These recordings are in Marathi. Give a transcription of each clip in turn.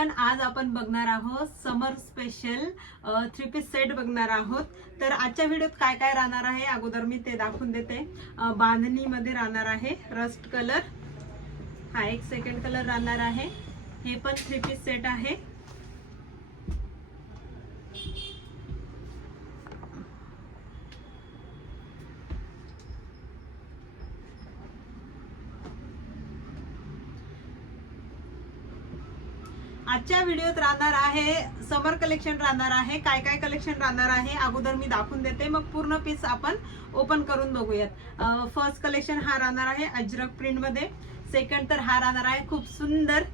आज आपण बघणार आहोत समर स्पेशल 3 पीस सेट बघणार आहोत। तर आजच्या व्हिडिओत काय काय राहणार आहे अगोदर मी ते दाखवून देते। बांधणी मध्ये राहणार आहे रस्ट कलर, हा एक सेकंड कलर राहणार आहे। हे पण 3 पीस सेट आहे। आजच्या व्हिडिओत राहणार आहे समर कलेक्शन राहणार आहे। काय काय कलेक्शन राहणार आहे अगोदर मी दाखवून देते, मग पूर्ण पीस आपण ओपन करून बघूयात। फर्स्ट कलेक्शन हा राहणार आहे अजरक प्रिंट मध्ये, सेकंड तर हा राहणार आहे खूप सुंदर,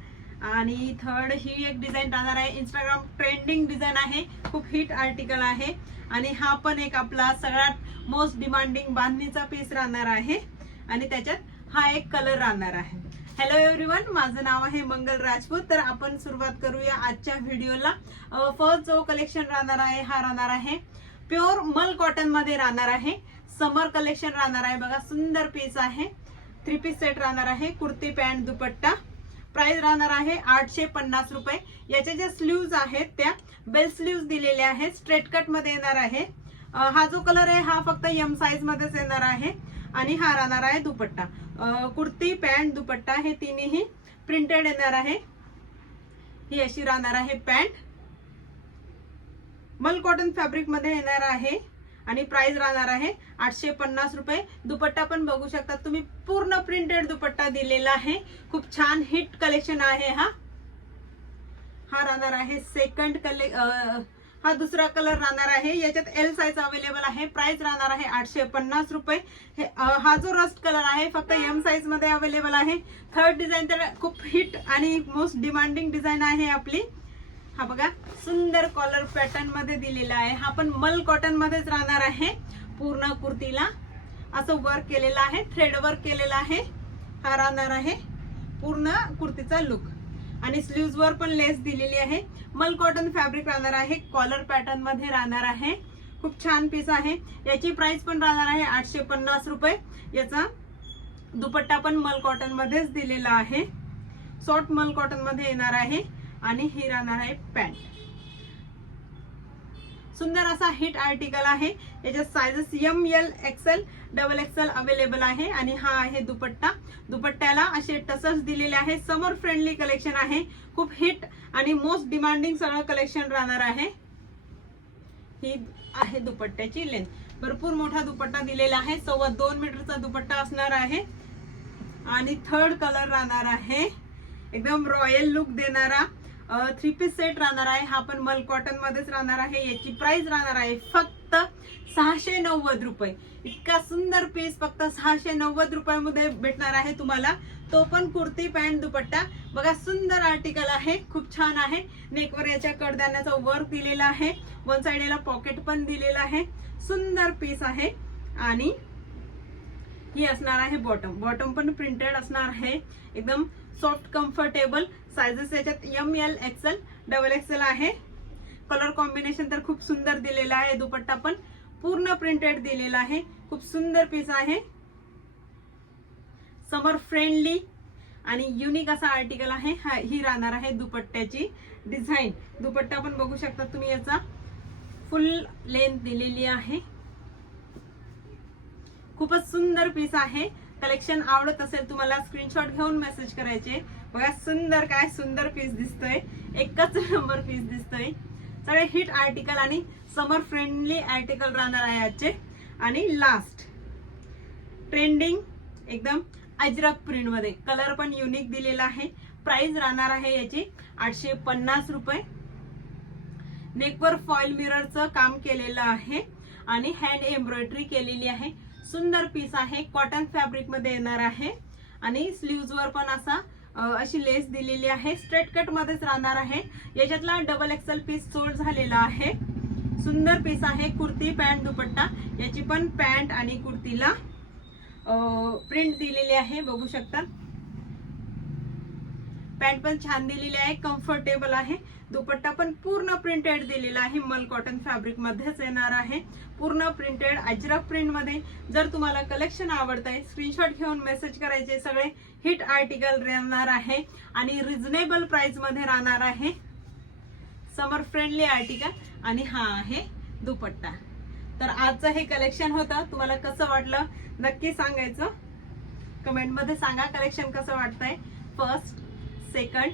आणि थर्ड ही एक डिझाइन राहणार आहे। इंस्टाग्राम ट्रेंडिंग डिझाइन आहे, खूप हिट आर्टिकल आहे। आणि हा पण एक आपला सगळ्यात मोस्ट डिमांडिंग बांधणीचा पीस राहणार आहे, आणि त्याच्यात हा एक कलर राहणार आहे। हॅलो एव्हरीवन, माझं नाव आहे मंगल राजपूत। तर आपण सुरुवात करूया आजच्या व्हिडिओला। फर्स्ट जो कलेक्शन राहणार आहे हा राहणार आहे प्युअर मल कॉटन मध्ये राहणार आहे। समर कलेक्शन राहणार आहे, बघा सुंदर पीस आहे। 3 पीस सेट राहणार आहे, कुर्ती पॅन्ट दुपट्टा। प्राइस राहणार आहे 850 रुपये। याचे जे स्लीव्ज आहेत त्या बेल स्लीव्ज दिलेले आहेत, स्ट्रेट कट मध्ये येणार आहे। हा जो कलर आहे हा फक्त एम साइज मध्येच येणार आहे, आणि हा राहणार आहे दुपट्टा। कुर्ती पॅन्ट दुपट्टा हे तिन्ही प्रिंटेड येणार आहे। ही अशी राहणार आहे पॅन्ट, मल कॉटन फॅब्रिक मध्ये येणार आहे, आणि प्राइस राहणार आहे 850 रुपये। दुपट्टा पण बघू शकता तुम्ही, पूर्ण प्रिंटेड दुपट्टा दिलेला आहे। खूप छान हिट कलेक्शन आहे हा राहणार आहे सेकंड हा दुसरा कलर राहणार आहे। याच्यात एल साइज अवेलेबल आहे। प्राइस राहणार आहे 850 रुपये। हा जो रस्ट कलर आहे फक्त एम साइज मध्ये अवेलेबल आहे। थर्ड डिझाइन तर खूप हिट आणि मोस्ट डिमांडिंग डिझाइन आहे आपली। हा बघा सुंदर कॉलर पॅटर्न मध्ये दिलेला आहे। हा पण मल कॉटन मध्येच राहणार आहे। पूर्ण कुर्तीला असं वर्क केलेलं आहे, थ्रेड वर्क केलेला आहे। हा राहणार आहे पूर्ण कुर्तीचा लुक, आणि स्लीव्ज वर पण लेस दिलेली आहे। मल कॉटन फॅब्रिक राहणार आहे, कॉलर पॅटर्न मध्ये राहणार आहे। खूप छान पीस आहे। याची प्राइस पण राहणार आहे 850 रुपये। याचा दुपट्टा पण मल कॉटन मध्येच दिलेला आहे, सॉफ्ट मल कॉटन मध्ये येणार आहे, आणि ही राहणार आहे पॅन्ट। सुंदर असा हिट आर्टिकल आहे। याच्यात sizes M, L, XL, double XL available आहे, आणि हा आहे दुपट्टा। दुपट्ट्याला असे टसल्स दिलेले आहे। समर फ्रेंडली कलेक्शन आहे, खूप हिट आणि मोस्ट डिमांडिंग सगळं कलेक्शन राहणार आहे। ही आहे दुपट्ट्याची लेंथ, भरपूर मोठा दुपट्टा दिलेला आहे। 2.25 मीटरचा दुपट्टा असणार आहे, आणि थर्ड कलर राहणार आहे एकदम रॉयल लुक देणारा 3 पीस सेट राहणार आहे। हा पण मल कॉटन मध्येच राहणार आहे। याची प्राइस राहणार आहे फक्त 690 रुपये। इतका सुंदर पीस फक्त 690 रुपयामध्ये भेटणार आहे तुम्हाला, तो पण कुर्ती पॅन्ट दुपट्टा। बघा सुंदर आर्टिकल आहे, खूप छान आहे। नेकवर याच्या कडदाण्याचा वर्क दिलेला आहे, वन साइड याला पॉकेट पण दिलेला आहे। सुंदर पीस आहे, आणि ही असणार आहे बॉटम। बॉटम पण प्रिंटेड असणार आहे, एकदम सॉफ्ट कम्फर्टेबल। साइजेस याच्यात M, L, XL, double XL आहे। कलर कॉम्बिनेशन तर खूप सुंदर दिलेला आहे। दुपट्टा पण पूर्ण प्रिंटेड दिलेला आहे, खूप सुंदर पीस आहे। समर फ्रेंडली आणि युनिक असा आर्टिकल आहे। ही राहणार आहे दुपट्ट्याची डिझाइन। दुपट्टा पण बघू शकता तुम्ही, याचा फुल लेंथ दिलेली आहे। खूपच सुंदर पीस आहे। कलेक्शन आवडत असेल तुम्हाला स्क्रीनशॉट घेऊन मेसेज करायचे। बघा सुंदर, काय सुंदर पीस दिसतोय, एकच नंबर पीस दिसतोय। सगळे हिट आर्टिकल आणि समर फ्रेंडली आर्टिकल राहणार आहे आजचे। आणि लास्ट ट्रेंडिंग एकदम अजरक प्रिंट मध्ये, कलर पण युनिक दिलेला आहे। प्राइस राहणार आहे याची 850 रुपये। नेकवर फॉइल मिररचं काम केलेलं आहे, आणि हँड एम्ब्रॉयडरी केलेली आहे। सुंदर पीस आहे, कॉटन फॅब्रिक मध्ये येणार आहे, आणि स्लीव्ज वर पण अशी लेस दिलेली आहे। स्ट्रेट कट मध्येच राहणार आहे। याच्यातला डबल एक्सेल पीस सोल्ड झालेला आहे। सुंदर पीस आहे, कुर्ती पॅन्ट दुपट्टा। याची पण पॅन्ट आणि कुर्तीला प्रिंट दिलेली आहे, बघू शकता। पॅन्ट पण छान दिलेली आहे, कम्फर्टेबल आहे. दुपट्टा पण पूर्ण प्रिंटेड दिलेला आहे, मल कॉटन फॅब्रिक मध्येच येणार आहे, पूर्ण प्रिंटेड अजरक प्रिंट मध्ये. जर तुम्हाला कलेक्शन आवडतंय स्क्रीनशॉट घेऊन मेसेज करायचे. सगळे हिट आर्टिकल राहणार आहे आणि रिझनेबल प्राइस मध्ये राहणार आहे, समर फ्रेंडली आर्टिकल. आणि हा आहे दुपट्टा. तर आजचं हे कलेक्शन होतं. तुम्हाला कसं वाटलं नक्की सांगायचं, कमेंट मध्ये सांगा कलेक्शन कसं वाटतंय. First, second,